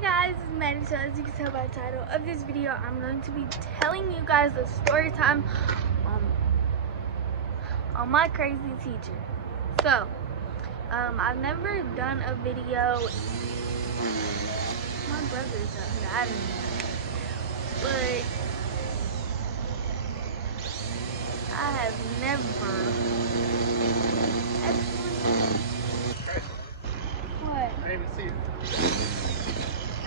Hey guys, it's Maddie. So as you can tell by the title of this video, I'm going to be telling you guys a story time on my crazy teacher. So, I've never done a video. My brother's out here, I don't know. But I have never What? I didn't see it.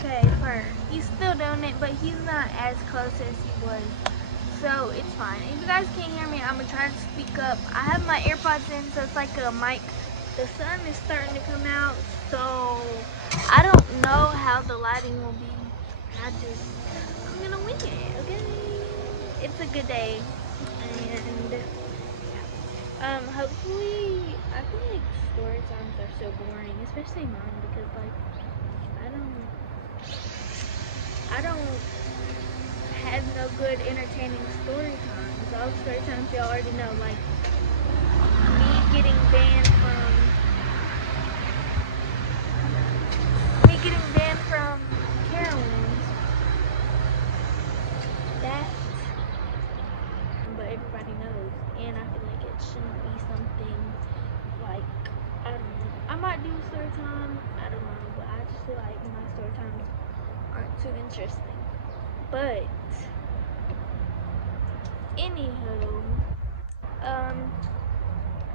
Okay, he's still doing it, but he's not as close as he was, so it's fine. If you guys can't hear me, I'm gonna try to speak up. I have my AirPods in, so it's like a mic. The sun is starting to come out, so I don't know how the lighting will be. I'm gonna wing it, okay? It's a good day, and hopefully, I feel like story times are so boring, especially mine, because like, I don't have no good entertaining story times. All the story times y'all already know, like me getting banned from Carolyn's. That, but everybody knows, and I feel like it shouldn't be something like, I don't know. I might do a story time, I don't know, but I just feel like my story times aren't too interesting. But anywho,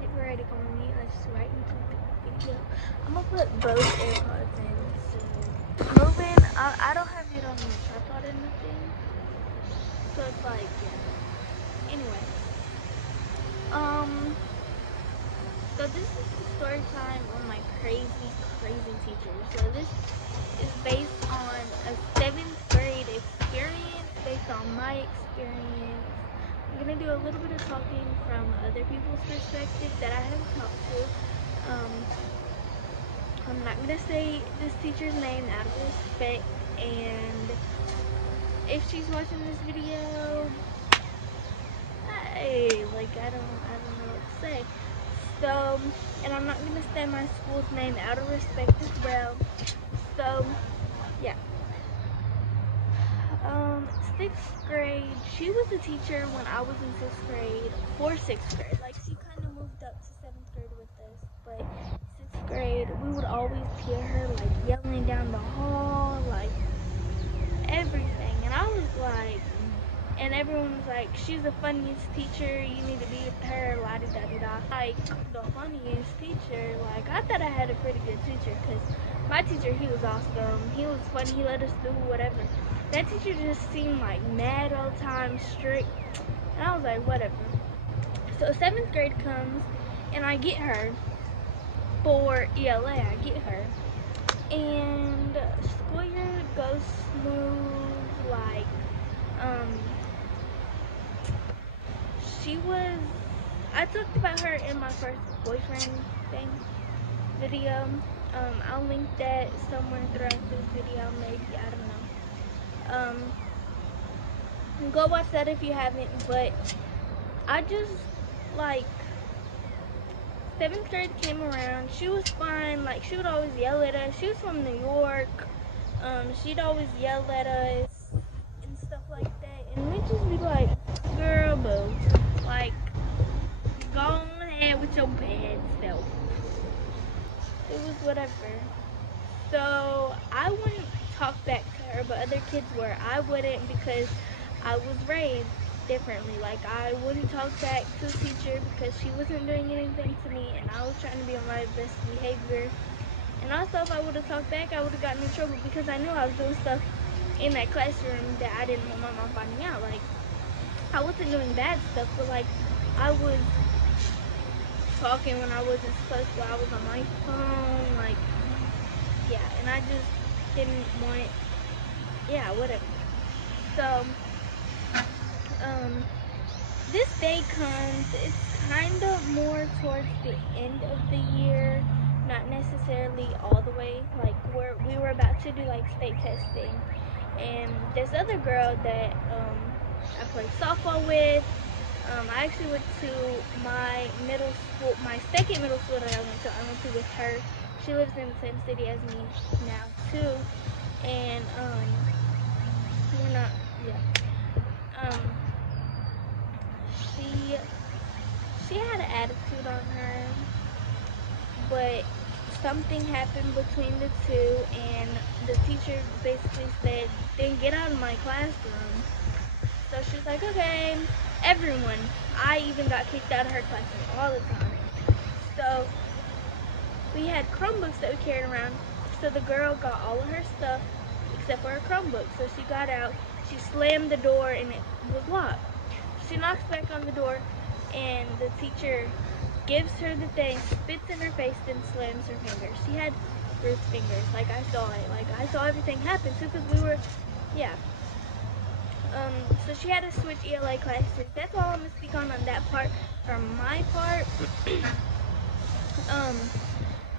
if you're ready to come with me, let's just right into the video. I'm gonna put both AirPods in, so moving. I don't have it on the tripod or nothing, so it's like, yeah. Anyway, so this is the story time on my crazy teacher. So this is based on a 7th grade experience, based on my experience. I'm gonna do a little bit of talking from other people's perspective that I haven't talked to. I'm not gonna say this teacher's name out of respect, and if she's watching this video, hey, like I don't know what to say. So, and I'm not gonna say my school's name out of respect as well. So, yeah. 6th grade, she was a teacher when I was in 6th grade, for 6th grade. Like, she kind of moved up to 7th grade with us, but 6th grade, we would always hear her, like, yelling down the hall, like, everything. And I was like, and everyone was like, she's the funniest teacher, you need to be with her, la-di-da-di-da. Like, the funniest teacher, like, I thought I had a pretty good teacher, because my teacher, he was awesome, he was funny, he let us do whatever. That teacher just seemed like mad all the time, strict, and I was like, whatever. So 7th grade comes, and I get her for ELA, I get her, and school year goes smooth, like, I talked about her in my first boyfriend thing video. I'll link that somewhere throughout this video, maybe, I don't know. Go watch that if you haven't, but I just, like, 7th grade came around, she was fine, like, she would always yell at us. She was from New York, she'd always yell at us and stuff like that, and we'd just be like, girl, boo, like, go on ahead with your bad self. It was whatever. So I wouldn't talk back to her, but other kids were. I wouldn't, because I was raised differently. Like, I wouldn't talk back to the teacher because she wasn't doing anything to me, and I was trying to be on my best behavior. And also, if I would have talked back, I would have gotten in trouble, because I knew I was doing stuff in that classroom that I didn't want my mom finding out. Like, I wasn't doing bad stuff, but like, I was talking when I wasn't supposed to. I was on my phone, like, yeah, and I just didn't want it. Yeah, whatever. So, this day comes, it's kind of more towards the end of the year, not necessarily all the way, like, we were about to do, like, state testing, and this other girl that, I played softball with, I actually went to my middle school, my second middle school that I went to with her. She lives in the same city as me now, too, and something happened between the two, and the teacher basically said, then get out of my classroom. So she was like, okay, everyone. I even got kicked out of her classroom all the time. So we had Chromebooks that we carried around. So the girl got all of her stuff except for her Chromebook. So she got out, she slammed the door, and it was locked. She knocks back on the door, and the teacher gives her the thing, spits in her face, then slams her fingers. She had bruised fingers. Like, I saw it. Like, I saw everything happen too, because we were, yeah. So she had to switch ELA classes. That's all I'm gonna speak on that part. From my part,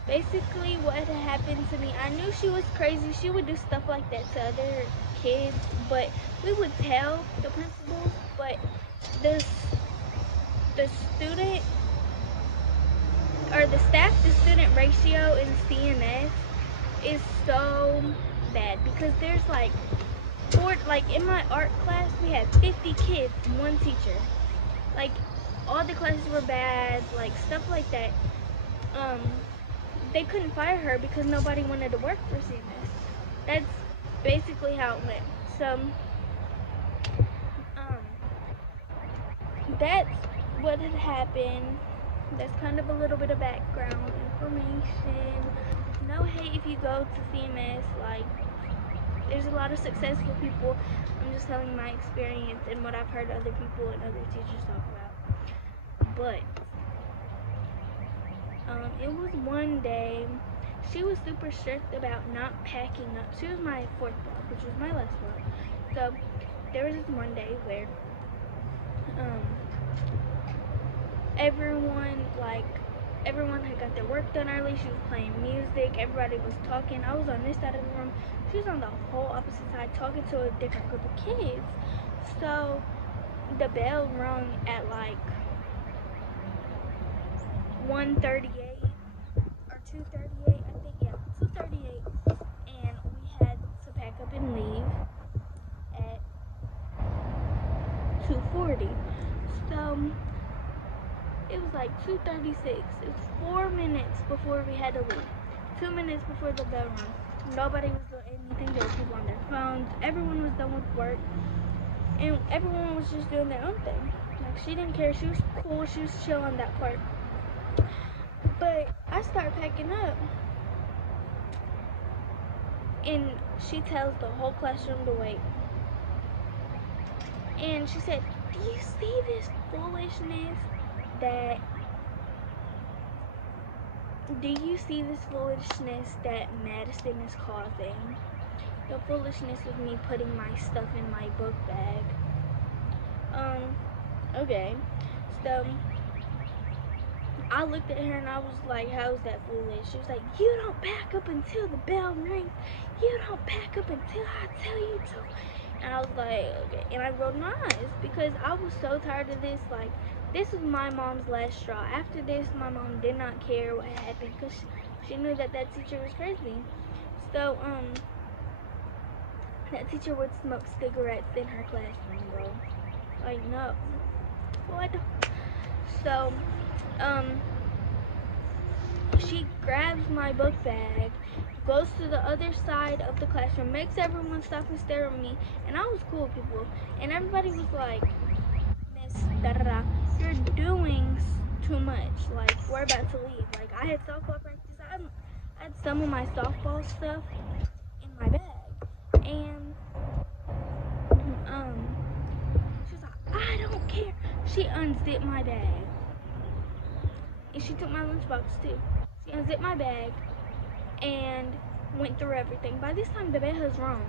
basically what had happened to me, I knew she was crazy. She would do stuff like that to other kids, but we would tell the principals. But the student, or the staff to student ratio in CNS is so bad, because there's like in my art class we had 50 kids and one teacher. Like, all the classes were bad, like stuff like that. They couldn't fire her because nobody wanted to work for CNS. That's basically how it went. So that's what had happened. That's kind of a little bit of background information. No hate if you go to CMS, like, there's a lot of successful people. I'm just telling my experience and what I've heard other people and other teachers talk about. But it was one day, she was super strict about not packing up. She was my fourth block, which was my last block. So there was this one day where everyone had got their work done early. She was playing music, everybody was talking. I was on this side of the room, she was on the whole opposite side talking to a different group of kids. So the bell rung at like 1:38 or 2:38, I think, yeah, 2:38, and we had to pack up and leave at 2:40. So it was like 2:36. It was 4 minutes before we had to leave. 2 minutes before the bell rung. Nobody was doing anything. There were people on their phones. Everyone was done with work, and everyone was just doing their own thing. Like, she didn't care. She was cool. She was chill on that part. But I started packing up, and she tells the whole classroom to wait. And she said, do you see this foolishness that Madison is causing? The foolishness of me putting my stuff in my book bag. Okay. So I looked at her and I was like, how's that foolish? She was like, you don't pack up until the bell rings. You don't pack up until I tell you to. And I was like, okay. And I rolled my eyes because I was so tired of this. Like, this was my mom's last straw. After this, my mom did not care what happened because she knew that that teacher was crazy. So, that teacher would smoke cigarettes in her classroom, bro. Like, no. What? So, she grabs my book bag, goes to the other side of the classroom, makes everyone stop and stare at me, and I was cool with people, and everybody was like, Miss da-da-da, you're doing too much, like, we're about to leave. Like, I had softball practice, I had some of my softball stuff in my bag, and, she was like, I don't care. She unzipped my bag, and she took my lunchbox too. She unzipped my bag and went through everything. By this time, the bell has rung,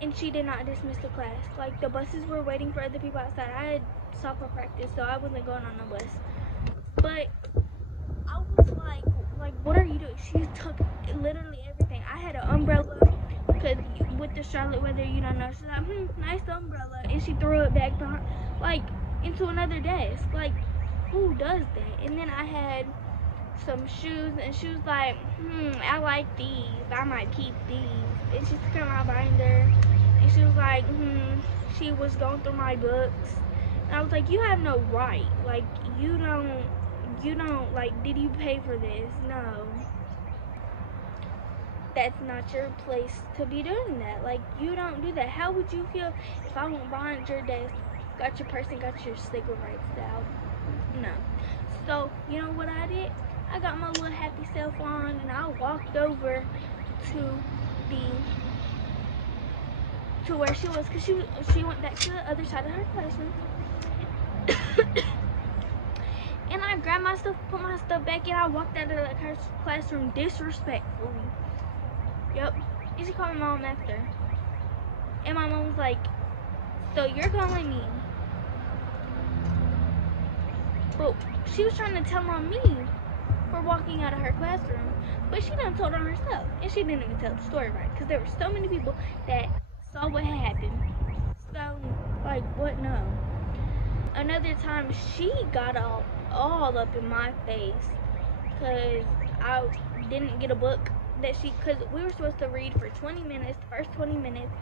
and she did not dismiss the class. Like, the buses were waiting for other people outside. I had softball practice, so I wasn't going on no bus. But I was like, what are you doing? She took literally everything. I had an umbrella, because with the Charlotte weather, you don't know. She's like, nice umbrella, and she threw it back behind, like, into another desk. Like, who does that? And then I had some shoes, and she was like, I like these, I might keep these. And she took out my binder, and she was like, she was going through my books, and I was like, you have no right, like, you don't you don't, like, did you pay for this? No. That's not your place to be doing that. Like, you don't do that. How would you feel if I went behind your desk, got your purse, and got your cigarettes out? No. So, you know what I did? I got my little happy self on, and I walked over to where she was, because she went back to the other side of her classroom. And I grabbed my stuff, put my stuff back in. I walked out of the classroom disrespectfully. Yep. And she called my mom after. And my mom was like, so you're calling me? But she was trying to tell on me for walking out of her classroom. But she done told on herself. And she didn't even tell the story right. Because there were so many people that saw what had happened. So, like, what? No. Another time, she got all up in my face. Because I didn't get a book that because we were supposed to read for 20 minutes, the first 20 minutes,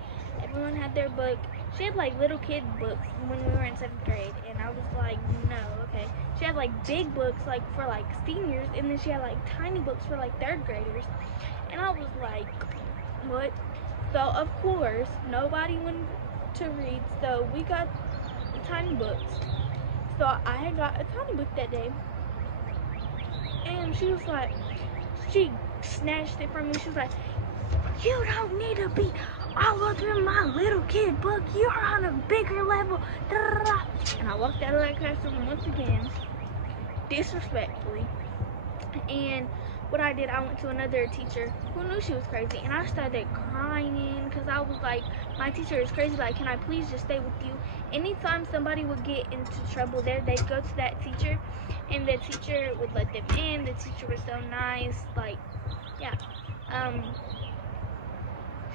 everyone had their book. She had like little kid books when we were in 7th grade, and I was like, no, okay. She had like big books like for like seniors, and then she had like tiny books for like 3rd graders, and I was like, what? So of course, nobody wanted to read, so we got tiny books. So I had got a tiny book that day, and she was like, she snatched it from me. She was like, you don't need to be all up in my little kid book. You're on a bigger level. And I walked out of that classroom once again, disrespectfully. And what I did, I went to another teacher who knew she was crazy, and I started crying because I was like, my teacher is crazy. Like, can I please just stay with you? Anytime somebody would get into trouble there, they'd go to that teacher, and the teacher would let them in. The teacher was so nice. Like, yeah.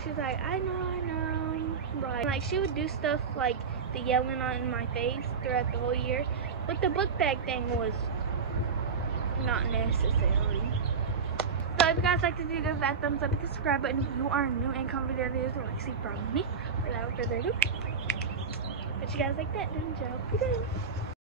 She was like, I know. Like, she would do stuff like the yelling on my face throughout the whole year, but the book bag thing was not necessary. So if you guys like to do, give that thumbs up, hit the subscribe button if you are new and come video videos or like to see from me. Without further ado, but you guys like that, didn't you? I hope you did.